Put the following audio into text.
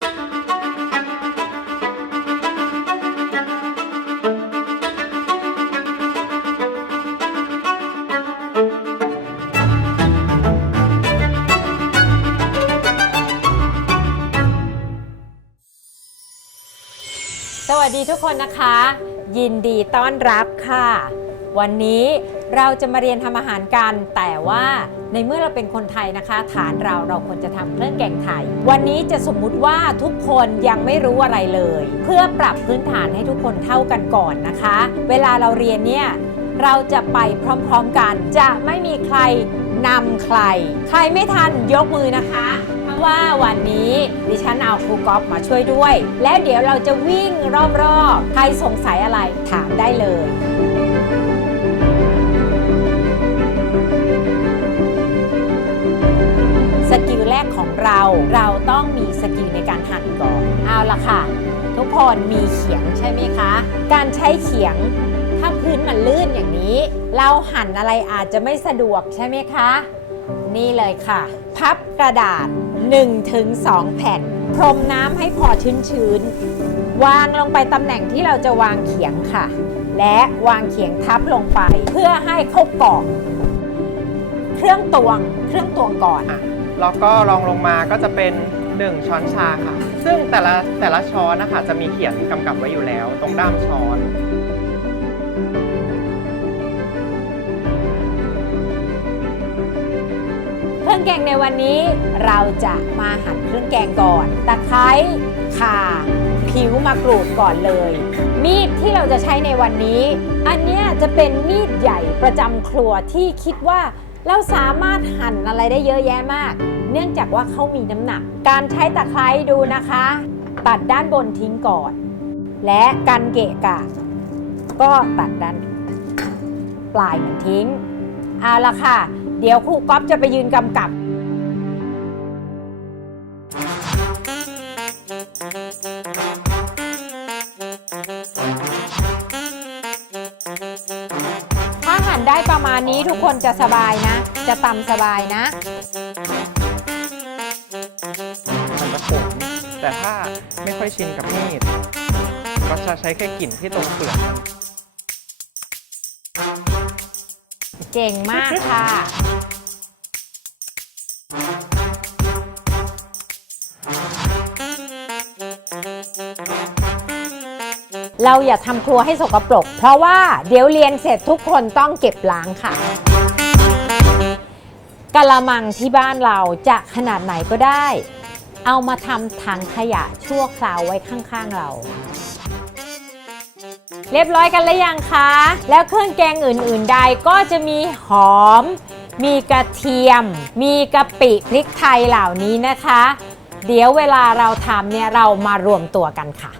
สวัสดีทุกคนนะคะยินดีต้อนรับค่ะวันนี้เราจะมาเรียนทำอาหารกันแต่ว่าในเมื่อเราเป็นคนไทยนะคะฐานเราควรจะทำเครื่องแกงไทยวันนี้จะสมมุติว่าทุกคนยังไม่รู้อะไรเลยเพื่อปรับพื้นฐานให้ทุกคนเท่ากันก่อนนะคะเวลาเราเรียนเนี่ยเราจะไปพร้อมๆกันจะไม่มีใครนำใครไม่ทันยกมือนะคะว่าวันนี้ดิฉันเอาครูก๊อฟมาช่วยด้วยแล้วเดี๋ยวเราจะวิ่งรอบๆใครสงสัยอะไรถามได้เลยสกิลแรกของเราต้องมีสกิลในการหั่นก่อนเอาละค่ะทุกคนมีเขียงใช่ไหมคะการใช้เขียงถ้าพื้นมันลื่นอย่างนี้เราหั่นอะไรอาจจะไม่สะดวกใช่ไหมคะนี่เลยค่ะพับกระดาษ 1-2 แผ่นพรมน้ำให้พอชื้นๆวางลงไปตำแหน่งที่เราจะวางเขียงค่ะและวางเขียงทับลงไปเพื่อให้เข้าเกาะเครื่องตวงก่อนแล้วก็รองลงมาก็จะเป็น1ช้อนชาค่ะซึ่งแต่ละช้อนนะคะจะมีเขียนกำกับไว้อยู่แล้วตรงด้ามช้อนเครื่องแกงในวันนี้เราจะมาหั่นเครื่องแกงก่อนตะไคร้ข่าผิวมะกรูดก่อนเลยมีดที่เราจะใช้ในวันนี้อันนี้จะเป็นมีดใหญ่ประจำครัวที่คิดว่าเราสามารถหั่นอะไรได้เยอะแยะมากเนื่องจากว่าเขามีน้ำหนักการใช้ตะไคร้ดูนะคะตัดด้านบนทิ้งก่อนและกันเกะกะก็ตัดด้านปลายมันทิ้งเอาละค่ะเดี๋ยวครูก๊อฟจะไปยืนกำกับถ้าหั่นได้ประมาณนี้ทุกคนจะสบายนะจะตำสบายนะมันจะขมแต่ถ้าไม่ค่อยชินกับมีดก็จะใช้แค่กลิ่นที่ตรงเปลือกเก่งมากค่ะเราอย่าทำครัวให้สกปรกเพราะว่าเดี๋ยวเรียนเสร็จทุกคนต้องเก็บล้างค่ะกะละมังที่บ้านเราจะขนาดไหนก็ได้เอามาทำถังขยะชั่วคราวไว้ข้างๆเราเรียบร้อยกันหรือยังคะแล้วเครื่องแกงอื่นๆใดก็จะมีหอมมีกระเทียมมีกะปิพริกไทยเหล่านี้นะคะเดี๋ยวเวลาเราทำเนี่ยเรามารวมตัวกันค่ะ